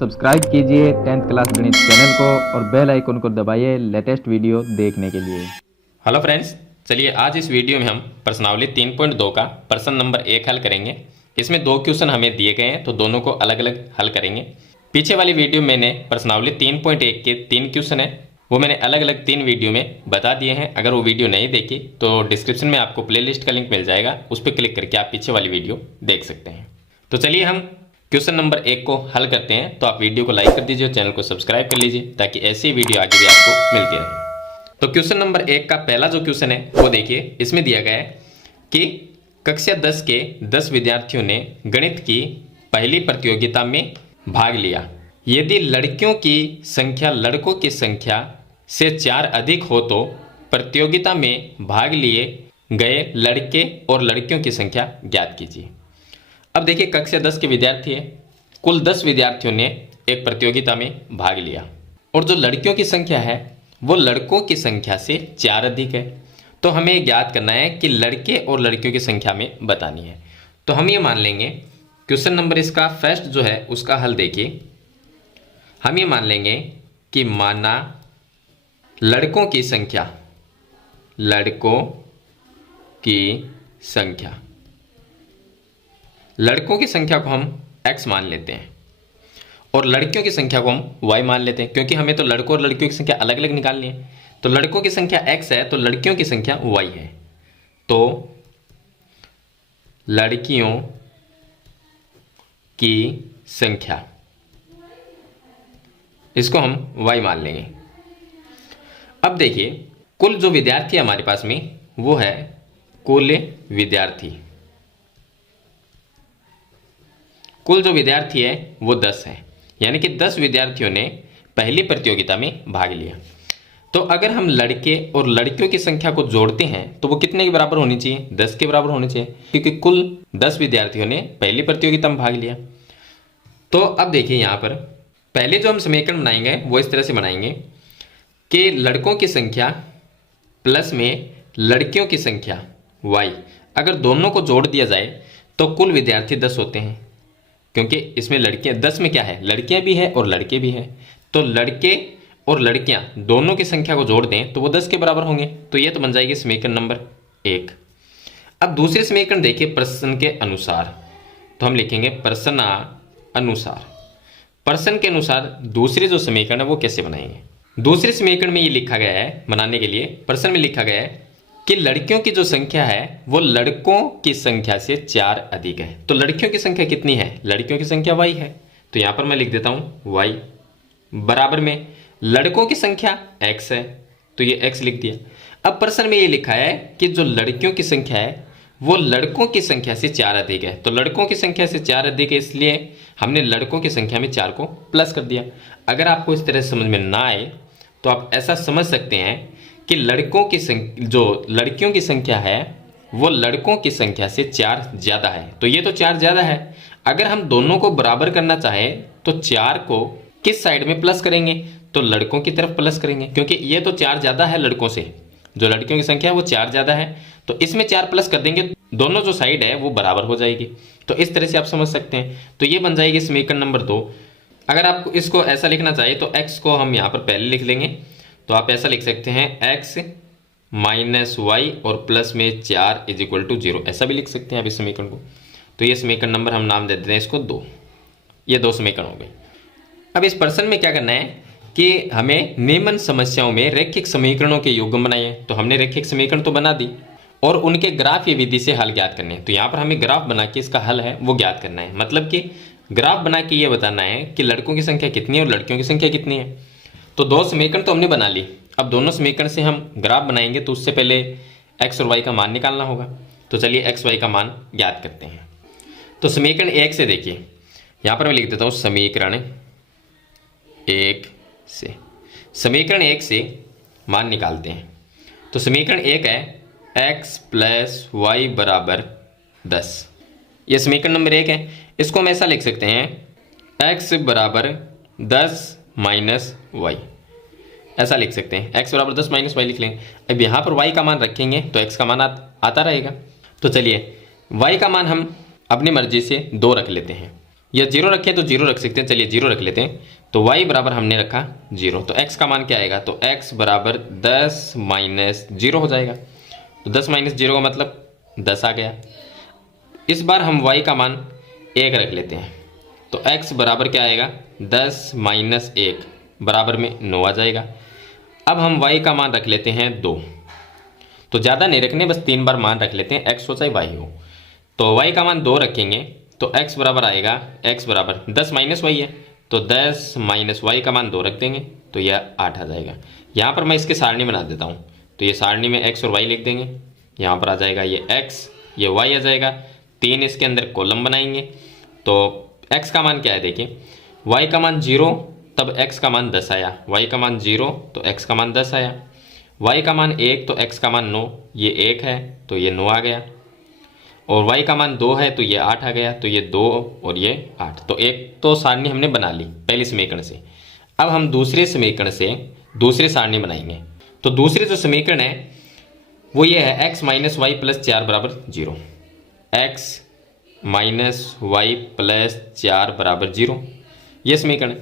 Subscribe कीजिए 10th class गणित channel को और बेल आइकन को दबाइए लेटेस्ट वीडियो देखने के लिए। हेलो फ्रेंड्स, चलिए आज इस वीडियो में हम प्रश्नावली 3.2 का प्रश्न नंबर 1 हल करेंगे। इसमें दो क्वेश्चन हमें दिए गए हैं तो दोनों को अलग अलग हल करेंगे। पीछे वाली वीडियो में मैंने प्रश्नावली 3.1 के 3 क्वेश्चन है वो मैंने अलग अलग 3 वीडियो में बता दिए हैं। अगर वो वीडियो नहीं देखी तो डिस्क्रिप्शन में आपको प्लेलिस्ट का लिंक मिल जाएगा, उस पर क्लिक करके आप पीछे वाली वीडियो देख सकते हैं। तो चलिए हम क्वेश्चन नंबर 1 को हल करते हैं। तो आप वीडियो को लाइक कर दीजिए और चैनल को सब्सक्राइब कर लीजिए ताकि ऐसी वीडियो आगे भी आपको मिलती रहे। तो क्वेश्चन नंबर 1 का पहला जो क्वेश्चन है वो देखिए, इसमें दिया गया है कि कक्षा 10 के 10 विद्यार्थियों ने गणित की पहली प्रतियोगिता में भाग लिया। यदि लड़कियों की संख्या लड़कों की संख्या से 4 अधिक हो तो प्रतियोगिता में भाग लिए गए लड़के और लड़कियों की संख्या ज्ञात कीजिए। अब देखिए, कक्षा 10 के विद्यार्थी है, कुल 10 विद्यार्थियों ने एक प्रतियोगिता में भाग लिया और जो लड़कियों की संख्या है वो लड़कों की संख्या से 4 अधिक है। तो हमें ज्ञात करना है कि लड़के और लड़कियों की संख्या में बतानी है। तो हम ये मान लेंगे क्वेश्चन नंबर इसका फर्स्ट जो है उसका हल देखिए, हम ये मान लेंगे कि माना लड़कों की संख्या लड़कों की संख्या को हम x मान लेते हैं और लड़कियों की संख्या को हम y मान लेते हैं, क्योंकि हमें तो लड़कों और लड़कियों की संख्या अलग अलग निकालनी है। तो लड़कों की संख्या x है तो लड़कियों की संख्या y है, तो लड़कियों की संख्या इसको हम y मान लेंगे। अब देखिए, कुल जो विद्यार्थी है हमारे पास में वो है कुल जो विद्यार्थी है वो 10 है, यानी कि 10 विद्यार्थियों ने पहली प्रतियोगिता में भाग लिया। तो अगर हम लड़के और लड़कियों की संख्या को जोड़ते हैं तो वो कितने के बराबर होनी चाहिए? 10 के बराबर होनी चाहिए, क्योंकि कुल 10 विद्यार्थियों ने पहली प्रतियोगिता में भाग लिया। तो अब देखिए, यहाँ पर पहले जो हम समीकरण बनाएंगे वो इस तरह से बनाएंगे कि लड़कों की संख्या प्लस में लड़कियों की संख्या y, अगर दोनों को जोड़ दिया जाए तो कुल विद्यार्थी 10 होते हैं, क्योंकि इसमें लड़कियां 10 में क्या है, लड़कियां भी है और लड़के भी हैं। तो लड़के और लड़कियां दोनों की संख्या को जोड़ दें तो वो 10 के बराबर होंगे। तो ये तो बन जाएगी समीकरण नंबर 1। अब दूसरे समीकरण देखिए प्रश्न के अनुसार, तो हम लिखेंगे प्रश्न के अनुसार दूसरे जो समीकरण है वो कैसे बनाएंगे। दूसरे समीकरण में ये लिखा गया है, बनाने के लिए प्रश्न में लिखा गया है कि लड़कियों की जो संख्या है वो लड़कों की संख्या से 4 अधिक है। तो लड़कियों की संख्या कितनी है? लड़कियों की संख्या y है, तो यहां पर मैं लिख देता हूं y बराबर में लड़कों की संख्या x है, तो ये x लिख दिया। अब प्रश्न में ये लिखा है कि जो लड़कियों की संख्या है वो लड़कों की संख्या से 4 अधिक है। तो लड़कों की संख्या से 4 अधिक है, इसलिए हमने लड़कों की संख्या में 4 को प्लस कर दिया। अगर आपको इस तरह समझ में ना आए तो आप ऐसा समझ सकते हैं कि जो लड़कियों की संख्या है वो लड़कों की संख्या से 4 ज़्यादा है। तो ये तो 4 ज़्यादा है, अगर हम दोनों को बराबर करना चाहें तो 4 को किस साइड में प्लस करेंगे? तो लड़कों की तरफ प्लस करेंगे, क्योंकि ये तो 4 ज़्यादा है लड़कों से, जो लड़कियों की संख्या है वो 4 ज़्यादा है, तो इसमें 4 प्लस कर देंगे, दोनों जो साइड है वो बराबर हो जाएगी। तो इस तरह से आप समझ सकते हैं। तो ये बन जाएगी समीकरण नंबर 2। अगर आप इसको ऐसा लिखना चाहिए तो x को हम यहाँ पर पहले लिख लेंगे, तो आप ऐसा लिख सकते हैं x माइनस वाई और प्लस में 4 इज इक्वल टू 0, ऐसा भी लिख सकते हैं आप इस समीकरण को। तो ये समीकरण नंबर हम नाम दे देते हैं इसको 2। ये 2 समीकरण हो गए। अब इस प्रश्न में क्या करना है कि हमें निम्न समस्याओं में रैखिक समीकरणों के युग्म बनाए। तो हमने रैखिक समीकरण तो बना दी और उनके ग्राफ या विधि से हल ज्ञात करने हैं। तो यहाँ पर हमें ग्राफ बना के इसका हल है वो ज्ञात करना है, मतलब कि ग्राफ बना के ये बताना है कि लड़कों की संख्या कितनी है और लड़कियों की संख्या कितनी है। तो 2 समीकरण तो हमने बना ली, अब दोनों समीकरण से हम ग्राफ बनाएंगे तो उससे पहले x और y का मान निकालना होगा। तो चलिए x y का मान ज्ञात करते हैं। तो समीकरण 1 से देखिए, यहाँ पर मैं लिख देता हूँ समीकरण 1 से मान निकालते हैं। तो समीकरण 1 है x प्लस वाई बराबर 10, ये समीकरण नंबर 1 है। इसको हम ऐसा लिख सकते हैं x बराबर 10 माइनस वाई, ऐसा लिख सकते हैं। x बराबर 10 माइनस वाई लिख लेंगे। अब यहाँ पर y का मान रखेंगे तो x का मान आता रहेगा। तो चलिए y का मान हम अपनी मर्जी से 2 रख लेते हैं। या 0 रखें तो 0 रख सकते हैं, चलिए 0 रख लेते हैं। तो y बराबर हमने रखा 0, तो x का मान क्या आएगा, तो x बराबर 10 माइनस 0 हो जाएगा। तो 10 माइनस 0 का मतलब 10 आ गया। इस बार हम y का मान 1 रख लेते हैं, तो x बराबर क्या आएगा, 10 माइनस 1 बराबर में 9 आ जाएगा। अब हम y का मान रख लेते हैं 2, तो ज़्यादा नहीं रखने, बस 3 बार मान रख लेते हैं, x हो चाहे y हो। तो y का मान 2 रखेंगे तो x बराबर आएगा, x बराबर 10 माइनस y है, तो 10 माइनस y का मान 2 रख देंगे तो यह 8 आ जाएगा। यहाँ पर मैं इसके सारणी बना देता हूँ, तो ये सारणी में x और y लिख देंगे। यहाँ पर आ जाएगा ये x, ये y आ जाएगा, 3 इसके अंदर कॉलम बनाएंगे। तो x का मान क्या है देखिए, y का मान 0 तब x का मान 10 आया, y का मान 0 तो x का मान 10 आया, y का मान 1 तो x का मान 9, ये 1 है तो ये 9 आ गया, और y का मान 2 है तो ये 8 आ गया, तो ये 2 और ये 8। तो एक तो सारणी हमने बना ली पहले समीकरण से। अब हम दूसरे समीकरण से दूसरे सारणी बनाएंगे। तो दूसरे जो समीकरण है वो ये है x माइनस वाई प्लस 4 बराबर 0, x माइनस वाई प्लस 4 बराबर 0, ये समीकरण।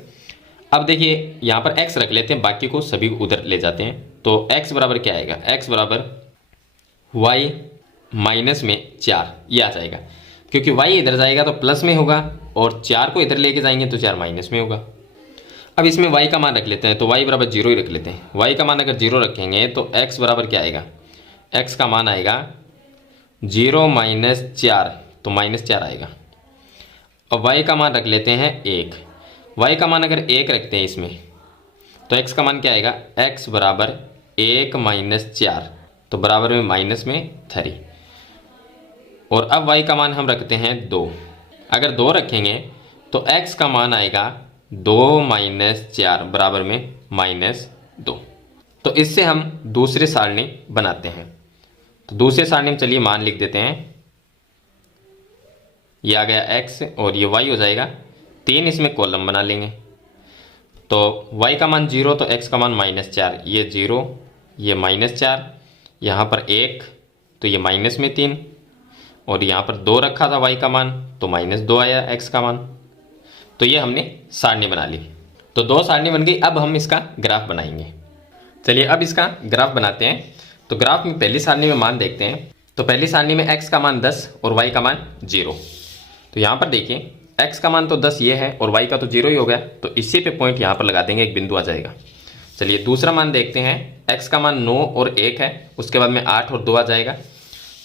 अब देखिए यहाँ पर x रख लेते हैं, बाकी को सभी उधर ले जाते हैं। तो x बराबर क्या आएगा, x बराबर y माइनस में 4, ये आ जाएगा, क्योंकि y इधर जाएगा तो प्लस में होगा और 4 को इधर लेके जाएंगे तो 4 माइनस में होगा। अब इसमें y का मान रख लेते हैं, तो y बराबर 0 ही रख लेते हैं। y का मान अगर 0 रखेंगे तो x बराबर क्या आएगा, x का मान आएगा 0 माइनस 4, तो माइनस 4 आएगा। और y का मान रख लेते हैं 1, y का मान अगर 1 रखते हैं इसमें तो x का मान क्या आएगा, x बराबर 1 माइनस 4, तो बराबर में माइनस में 3। और अब y का मान हम रखते हैं 2, अगर 2 रखेंगे तो x का मान आएगा 2 माइनस 4 बराबर में माइनस 2। तो इससे हम दूसरे सारणी बनाते हैं। तो दूसरे सारणी में चलिए मान लिख देते हैं, ये आ गया x और ये y हो जाएगा, 3 इसमें कॉलम बना लेंगे। तो y का मान 0 तो x का मान माइनस 4, ये 0 ये माइनस 4, यहाँ पर 1 तो ये माइनस में 3, और यहाँ पर 2 रखा था y का मान तो माइनस 2 आया x का मान। तो ये हमने सारणी बना ली। तो 2 सारणी बन गई। अब हम इसका ग्राफ बनाएंगे। चलिए अब इसका ग्राफ बनाते हैं। तो ग्राफ में पहली सारणी में मान देखते हैं। तो पहली सारणी में x का मान 10 और y का मान 0। तो यहाँ पर देखिए x का मान तो 10 ये है और y का तो 0 ही हो गया, तो इसी पे पॉइंट यहाँ पर लगा देंगे, एक बिंदु आ जाएगा। चलिए दूसरा मान देखते हैं, x का मान 9 और 1 है, उसके बाद में 8 और 2 आ जाएगा।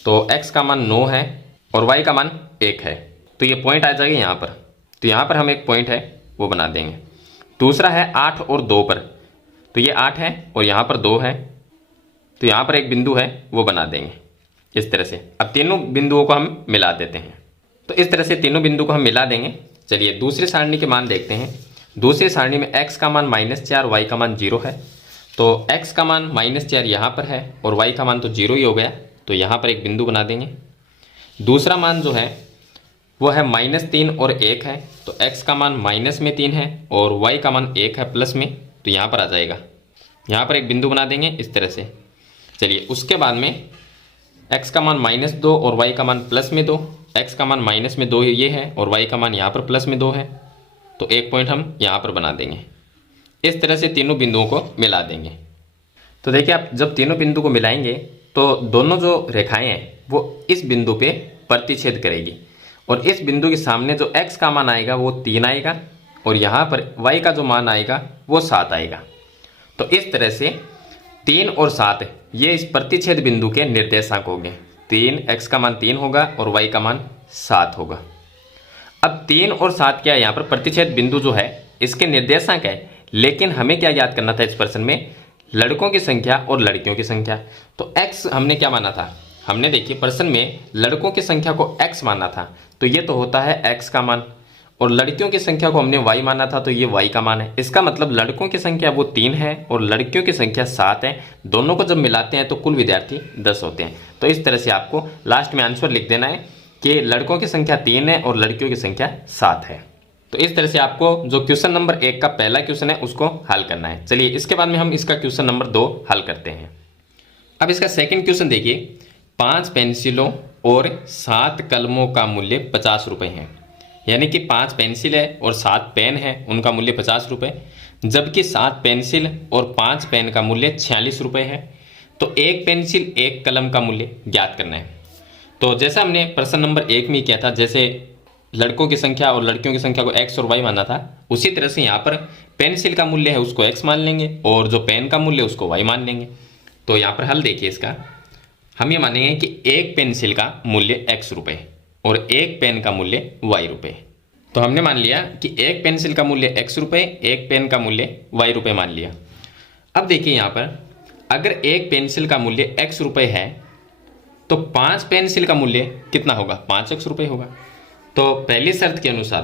तो x का मान 9 है और y का मान 1 है, तो ये पॉइंट आ जाएगा यहाँ पर। तो यहाँ पर हम एक पॉइंट है वो बना देंगे। दूसरा है 8 और 2 पर, तो ये 8 है और यहाँ पर 2 है, तो यहाँ पर एक बिंदु है वो बना देंगे इस तरह से। अब तीनों बिंदुओं को हम मिला देते हैं। तो इस तरह से तीनों बिंदु को हम मिला देंगे। चलिए दूसरे सारणी के मान देखते हैं। दूसरे सारणी में x का मान -4, y का मान 0 है। तो x का मान -4 यहाँ पर है और y का मान तो 0 ही हो गया, तो यहाँ पर एक बिंदु बना देंगे। दूसरा मान जो है वो है -3 और 1 है, तो x का मान -3 है और y का मान 1 है प्लस में, तो यहाँ पर आ जाएगा। यहाँ पर एक बिंदु बना देंगे इस तरह से। चलिए उसके बाद में x का मान -2 और y का मान +2, x का मान -2 ये है और y का मान यहाँ पर +2 है, तो एक पॉइंट हम यहाँ पर बना देंगे। इस तरह से तीनों बिंदुओं को मिला देंगे। तो देखिए आप जब तीनों बिंदु को मिलाएंगे तो दोनों जो रेखाएं हैं वो इस बिंदु पे प्रतिच्छेद करेगी, और इस बिंदु के सामने जो x का मान आएगा वो 3 आएगा और यहाँ पर y का जो मान आएगा वो 7 आएगा। तो इस तरह से 3 और 7 ये इस प्रतिच्छेद बिंदु के निर्देशांक होंगे। 3 x का मान 3 होगा और y का मान 7 होगा। अब 3 और 7 क्या है, यहाँ पर प्रतिच्छेद बिंदु जो है इसके निर्देशांक है, लेकिन हमें क्या याद करना था इस प्रश्न में, लड़कों की संख्या और लड़कियों की संख्या। तो x हमने क्या माना था, हमने देखिए प्रश्न में लड़कों की संख्या को x माना था, तो ये तो होता है x का मान, और लड़कियों की संख्या को हमने y माना था, तो ये y का मान है। इसका मतलब लड़कों की संख्या वो 3 है और लड़कियों की संख्या 7 है। दोनों को जब मिलाते हैं तो कुल विद्यार्थी 10 होते हैं। तो इस तरह से आपको लास्ट में आंसर लिख देना है कि लड़कों की संख्या 3 है और लड़कियों की संख्या 7 है। तो इस तरह से आपको जो क्वेश्चन नंबर 1 का पहला क्वेश्चन है उसको हल करना है। चलिए इसके बाद में हम इसका क्वेश्चन नंबर 2 हल करते हैं। अब इसका सेकंड क्वेश्चन देखिए, 5 पेंसिलों और 7 कलमों का मूल्य 50 रुपये है। यानी कि 5 पेंसिल है और 7 पेन है, उनका मूल्य 50 रुपये, जबकि 7 पेंसिल और 5 पेन का मूल्य 46 रुपये है। तो एक पेंसिल एक कलम का मूल्य ज्ञात करना है। तो जैसा हमने प्रश्न नंबर 1 में किया था, जैसे लड़कों की संख्या और लड़कियों की संख्या को x और y माना था, उसी तरह से यहाँ पर पेंसिल का मूल्य है उसको x मान लेंगे और जो पेन का मूल्य उसको y मान लेंगे। तो यहाँ पर हल देखिए इसका, हम ये मानेंगे कि एक पेंसिल का मूल्य x रुपये और एक पेन का मूल्य y रुपये। तो हमने मान लिया कि एक पेंसिल का मूल्य x रुपये, एक पेन का मूल्य y रुपये मान लिया। अब देखिए यहाँ पर अगर एक पेंसिल का मूल्य x रुपये है तो 5 पेंसिल का मूल्य कितना होगा, 5x रुपये होगा। तो पहली शर्त के अनुसार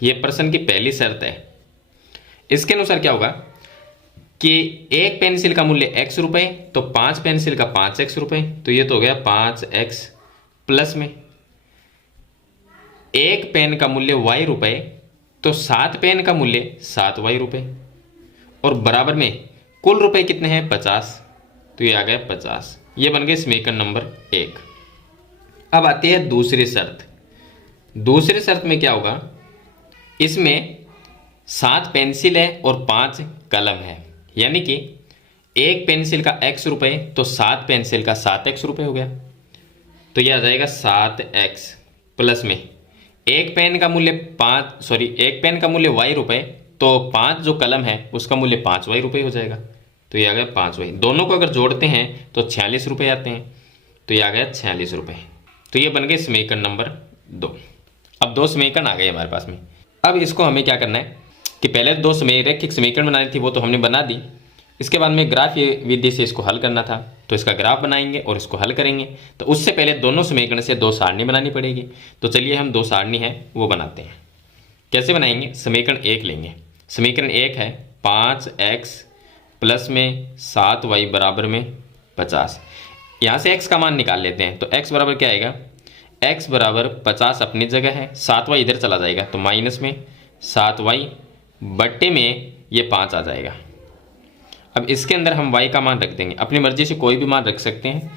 ये प्रश्न की पहली शर्त है, इसके अनुसार क्या होगा कि एक पेंसिल का मूल्य x रुपये तो 5 पेंसिल का 5x रुपये, तो ये तो हो गया 5x प्लस में एक पेन का मूल्य y रुपये तो 7 पेन का मूल्य 7y रुपये और बराबर में कुल रुपए कितने हैं 50, तो ये आ गया 50। ये बन गए समीकरण नंबर 1। अब आती है दूसरी शर्त। दूसरी शर्त में क्या होगा, इसमें 7 पेंसिल है और 5 कलम है, यानी कि एक पेंसिल का x रुपये तो 7 पेंसिल का 7x रुपये हो गया। तो ये आ जाएगा 7x प्लस में एक पेन का मूल्य एक पेन का मूल्य y रुपये तो 5 जो कलम है उसका मूल्य 5y रुपये हो जाएगा। तो ये आ गया 5y। दोनों को अगर जोड़ते हैं तो 46 रुपये आते हैं, तो ये आ गया 46 रुपये। तो ये बन गए समीकरण नंबर 2। अब 2 समीकरण आ गए हमारे पास में। अब इसको हमें क्या करना है कि पहले 2 रैखिक समीकरण बनानी थी, वो तो हमने बना दी। इसके बाद में ग्राफ विधि से इसको हल करना था, तो इसका ग्राफ बनाएंगे और इसको हल करेंगे। तो उससे पहले दोनों समीकरण से 2 सारणी बनानी पड़ेगी। तो चलिए हम 2 सारणी है वो बनाते हैं। कैसे बनाएंगे, समीकरण 1 लेंगे। समीकरण 1 है 5x प्लस में 7y बराबर में 50। यहाँ से x का मान निकाल लेते हैं। तो x बराबर क्या आएगा, x बराबर 50 अपनी जगह है, 7y इधर चला जाएगा तो माइनस में 7y बट्टे में ये 5 आ जाएगा। अब इसके अंदर हम y का मान रख देंगे, अपनी मर्जी से कोई भी मान रख सकते हैं।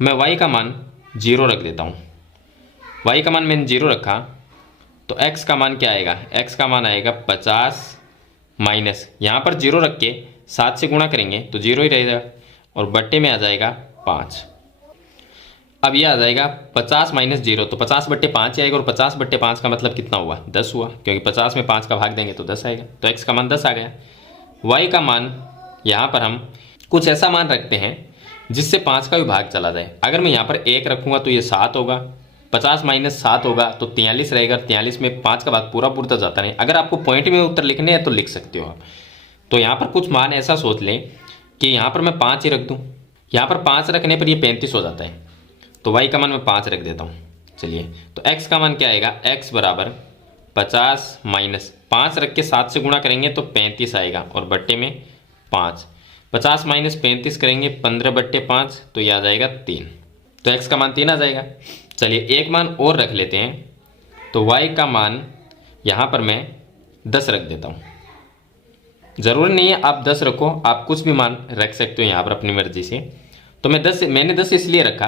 मैं y का मान 0 रख देता हूँ। y का मान मैंने 0 रखा तो x का मान क्या आएगा, x का मान आएगा 50 माइनस, यहाँ पर 0 रख के 7 से गुणा करेंगे तो 0 ही रहेगा और बट्टे में आ जाएगा 5। अब ये आ जाएगा 50 माइनस 0, तो 50 बट्टे 5 ही आएगा और 50 बट्टे 5 का मतलब कितना हुआ, 10 हुआ, क्योंकि 50 में 5 का भाग देंगे तो 10 आएगा। तो x का मान 10 आ गया। y का मान यहाँ पर हम कुछ ऐसा मान रखते हैं जिससे 5 का भी भाग चला जाए। अगर मैं यहाँ पर 1 रखूँगा तो ये 7 होगा, 50 माइनस 7 होगा तो 43 रहेगा। 43 में 5 का भाग पूरा तो जाता नहीं। अगर आपको पॉइंट में उत्तर लिखने हैं तो लिख सकते हो आप। तो यहाँ पर कुछ मान ऐसा सोच लें कि यहाँ पर मैं 5 ही रख दूँ, यहाँ पर 5 रखने पर ये 35 हो जाता है, तो y का मान मैं 5 रख देता हूँ। चलिए, तो x का मान क्या आएगा, x बराबर 50 माइनस 5 रख के 7 से गुणा करेंगे तो 35 आएगा और बट्टे में 5। 50 माइनस 35 करेंगे 15 बट्टे 5, तो ये आ जाएगा 3। तो x का मान 3 आ जाएगा। चलिए एक मान और रख लेते हैं, तो y का मान यहाँ पर मैं 10 रख देता हूँ। ज़रूरी नहीं है आप 10 रखो, आप कुछ भी मान रख सकते हो यहाँ पर अपनी मर्जी से। तो मैंने 10 इसलिए रखा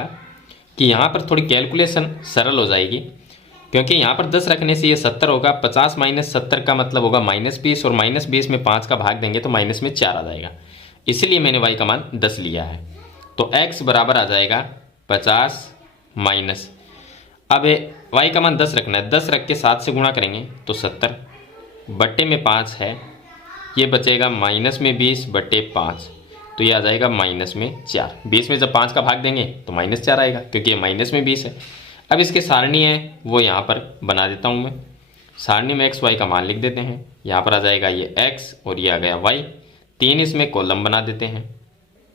कि यहाँ पर थोड़ी कैलकुलेशन सरल हो जाएगी, क्योंकि यहाँ पर 10 रखने से ये 70 होगा। 50 माइनस 70 का मतलब होगा -20 और -20 में 5 का भाग देंगे तो माइनस में 4 आ जाएगा। इसलिए मैंने y का मान 10 लिया है। तो x बराबर आ जाएगा 50 माइनस, अब y का मान 10 रखना है, 10 रख के 7 से गुणा करेंगे तो 70 बट्टे में 5 है, ये बचेगा माइनस में 20 बट्टे 5, तो ये आ जाएगा माइनस में 4। 20 में जब 5 का भाग देंगे तो -4 आएगा, क्योंकि ये माइनस में 20 है। अब इसके सारणी है वो यहाँ पर बना देता हूँ मैं। सारणी में x y का मान लिख देते हैं। यहाँ पर आ जाएगा ये x और ये आ गया y, 3 इसमें कॉलम बना देते हैं।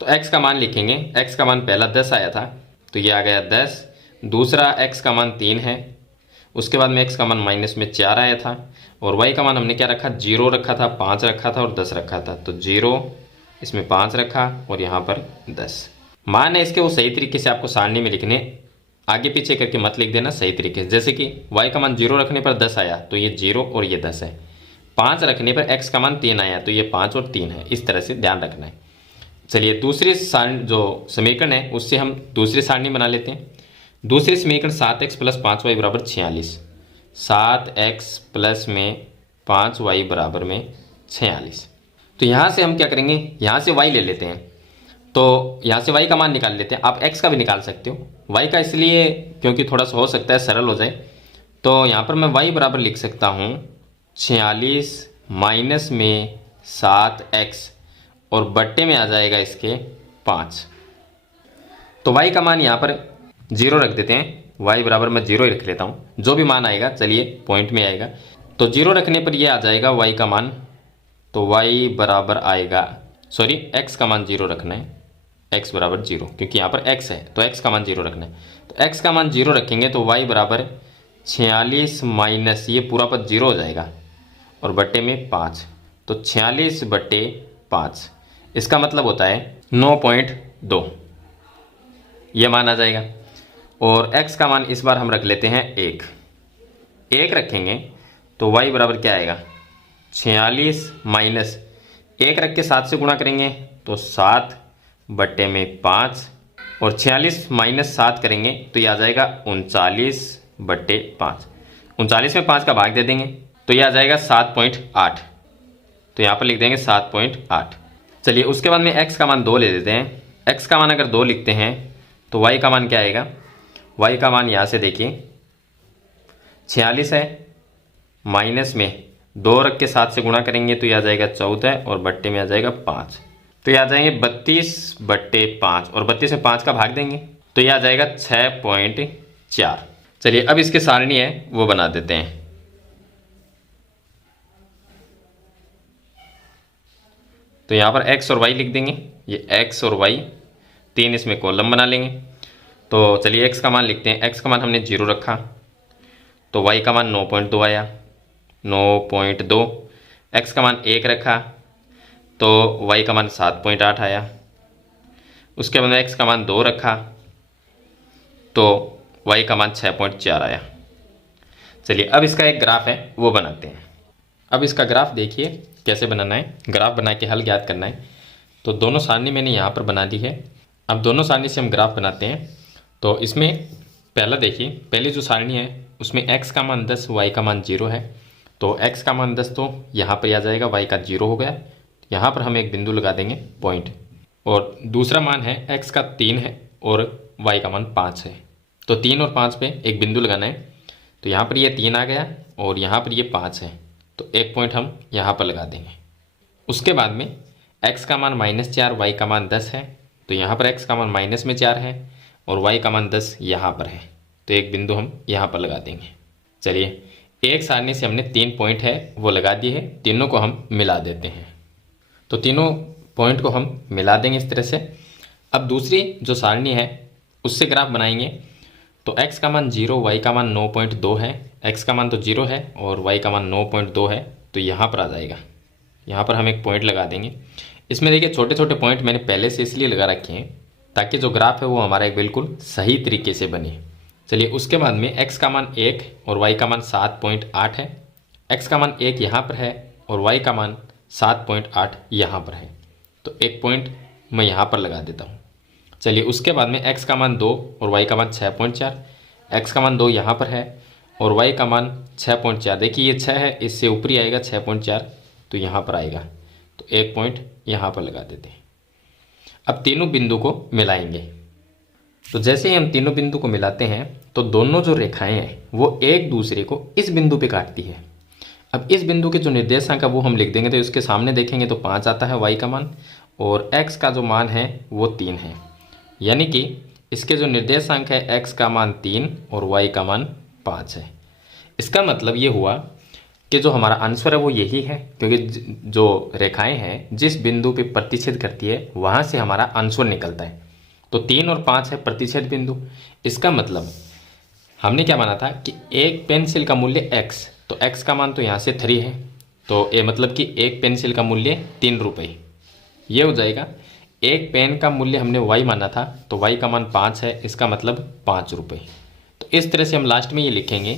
तो x का मान लिखेंगे, x का मान पहला 10 आया था तो ये आ गया 10, दूसरा x का मान 3 है, उसके बाद में x का मान माइनस में 4 आया था और y का मान हमने क्या रखा, 0 रखा था, 5 रखा था और 10 रखा था। तो 0 इसमें 5 रखा और यहाँ पर 10। मान है इसके वो सही तरीके से आपको सारणी में लिखने, आगे पीछे करके मत लिख देना, सही तरीके से। जैसे कि y का मान 0 रखने पर 10 आया तो ये 0 और ये 10 है। 5 रखने पर x का मान 3 आया तो ये 5 और 3 है। इस तरह से ध्यान रखना है। चलिए दूसरी सारणी जो समीकरण है उससे हम दूसरी सारणी बना लेते हैं। दूसरी समीकरण 7x प्लस 5y बराबर 46, 7x प्लस में 5y बराबर में 46। तो यहाँ से हम क्या करेंगे, यहाँ से y ले लेते हैं, तो यहाँ से y का मान निकाल लेते हैं। आप x का भी निकाल सकते हो, y का इसलिए क्योंकि थोड़ा सा हो सकता है सरल हो जाए। तो यहाँ पर मैं y बराबर लिख सकता हूँ 46 माइनस में 7x और बट्टे में आ जाएगा इसके 5। तो y का मान यहाँ पर 0 रख देते हैं, y बराबर मैं 0 ही रख लेता हूँ, जो भी मान आएगा चलिए पॉइंट में आएगा। तो 0 रखने पर ये आ जाएगा y का मान, तो y बराबर आएगा, सॉरी x का मान 0 रखना है, x बराबर 0 क्योंकि यहाँ पर x है तो x का मान 0 रखना है। तो x का मान 0 रखेंगे तो y बराबर 46 माइनस ये पूरा पद 0 हो जाएगा और बट्टे में 5, तो 46 बट्टे 5, इसका मतलब होता है 9.2 ये मान आ जाएगा। और x का मान इस बार हम रख लेते हैं 1 रखेंगे तो y बराबर क्या आएगा 46 माइनस 1 रख के 7 से गुणा करेंगे तो 7 बट्टे में 5 और 46 माइनस 7 करेंगे तो ये आ जाएगा 39 बट्टे 5। 39 में 5 का भाग दे देंगे तो ये आ जाएगा 7.8, तो यहाँ पर लिख देंगे 7.8। चलिए उसके बाद में x का मान 2 ले लेते हैं। x का मान अगर 2 लिखते हैं तो y का मान क्या आएगा, y का मान यहाँ से देखिए 46 है, माइनस में 2 रख के 7 से गुणा करेंगे तो ये आ जाएगा 14 और बट्टे में आ जाएगा 5, तो ये आ जाएंगे 32 बट्टे 5 और 32 में 5 का भाग देंगे तो ये आ जाएगा 6.4। चलिए अब इसके सारणी है वो बना देते हैं। तो यहाँ पर x और y लिख देंगे, ये x और y 3 इसमें कॉलम बना लेंगे। तो चलिए x का मान लिखते हैं, x का मान हमने 0 रखा तो y का मान 9.2 आया, 9.2। x का मान 1 रखा तो y का मान 7.8 आया। उसके बाद x का मान 2 रखा तो y का मान 6.4 आया। चलिए अब इसका एक ग्राफ है वो बनाते हैं। अब इसका ग्राफ देखिए कैसे बनाना है, ग्राफ बना के हल ज्ञात करना है। तो दोनों सारणी मैंने यहाँ पर बना दी है। अब दोनों सारणी से हम ग्राफ बनाते हैं। तो इसमें पहला देखिए, पहली जो सारणी है उसमें x का मान 10, y का मान 0 है। तो x का मान 10 तो यहाँ पर आ जाएगा, y का 0 हो गया, यहाँ पर हम एक बिंदु लगा देंगे पॉइंट। और दूसरा मान है x का 3 है और y का मान 5 है। तो 3 और 5 पे एक बिंदु लगाना है। तो यहाँ पर ये 3 आ गया और यहाँ पर ये 5 है, तो एक पॉइंट हम यहाँ पर लगा देंगे। उसके बाद में x का मान -4, y का मान 10 है। तो यहाँ पर x का मान माइनस में 4 है और y का मान 10 यहाँ पर है, तो एक बिंदु हम यहाँ पर लगा देंगे। चलिए एक सारणी से हमने 3 पॉइंट है वो लगा दिए है, तीनों को हम मिला देते हैं। तो तीनों पॉइंट को हम मिला देंगे इस तरह से। अब दूसरी जो सारणी है उससे ग्राफ बनाएंगे। तो x का मान 0, y का मान 9.2 है, x का मान तो 0 है और y का मान 9.2 है, तो यहाँ पर आ जाएगा। यहाँ पर हम एक पॉइंट लगा देंगे। इसमें देखिए छोटे छोटे पॉइंट मैंने पहले से इसलिए लगा रखे हैं ताकि जो ग्राफ है वो हमारा एक बिल्कुल सही तरीके से बने। चलिए उसके बाद में x का मान 1 और y का मान 7.8 है। x का मान 1 यहाँ पर है और y का मान 7.8 यहाँ पर है, तो एक पॉइंट मैं यहाँ पर लगा देता हूँ। चलिए उसके बाद में x का मान 2 और y का मान 6.4, x का मान 2 यहाँ पर है और y का मान 6.4। देखिए ये 6 है, इससे ऊपर ही आएगा 6.4, तो यहाँ पर आएगा, तो एक पॉइंट यहाँ पर लगा देते हैं। अब तीनों बिंदु को मिलाएंगे। तो जैसे ही हम तीनों बिंदु को मिलाते हैं तो दोनों जो रेखाएं हैं वो एक दूसरे को इस बिंदु पे काटती है। अब इस बिंदु के जो निर्देशांक है वो हम लिख देंगे। तो इसके सामने देखेंगे तो 5 आता है y का मान, और x का जो मान है वो 3 है, यानी कि इसके जो निर्देशांक है x का मान 3 और y का मान 5 है। इसका मतलब ये हुआ कि जो हमारा आंसर है वो यही है, क्योंकि जो रेखाएं हैं जिस बिंदु पे प्रतिच्छेद करती है वहाँ से हमारा आंसर निकलता है। तो 3 और 5 है प्रतिच्छेद बिंदु। इसका मतलब हमने क्या माना था कि एक पेंसिल का मूल्य x, तो x का मान तो यहाँ से 3 है, तो ये मतलब कि एक पेंसिल का मूल्य 3 रुपये, ये हो जाएगा। एक पेन का मूल्य हमने y माना था, तो y का मान 5 है, इसका मतलब 5 रुपये। तो इस तरह से हम लास्ट में ये लिखेंगे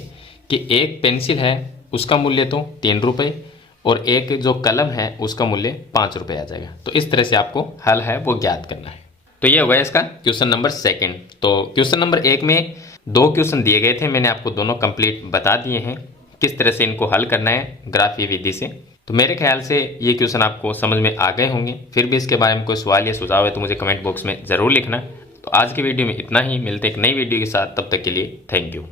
कि एक पेंसिल है उसका मूल्य तो 3 रुपये और एक जो कलम है उसका मूल्य 5 रुपये आ जाएगा। तो इस तरह से आपको हल है वो ज्ञात करना है। तो ये होगा इसका क्वेश्चन नंबर 2। तो क्वेश्चन नंबर 1 में 2 क्वेश्चन दिए गए थे, मैंने आपको दोनों कंप्लीट बता दिए हैं किस तरह से इनको हल करना है ग्राफीय विधि से। तो मेरे ख्याल से ये क्वेश्चन आपको समझ में आ गए होंगे। फिर भी इसके बारे में कोई सवाल या सुझाव है तो मुझे कमेंट बॉक्स में ज़रूर लिखना। तो आज की वीडियो में इतना ही, मिलते एक नई वीडियो के साथ, तब तक के लिए थैंक यू।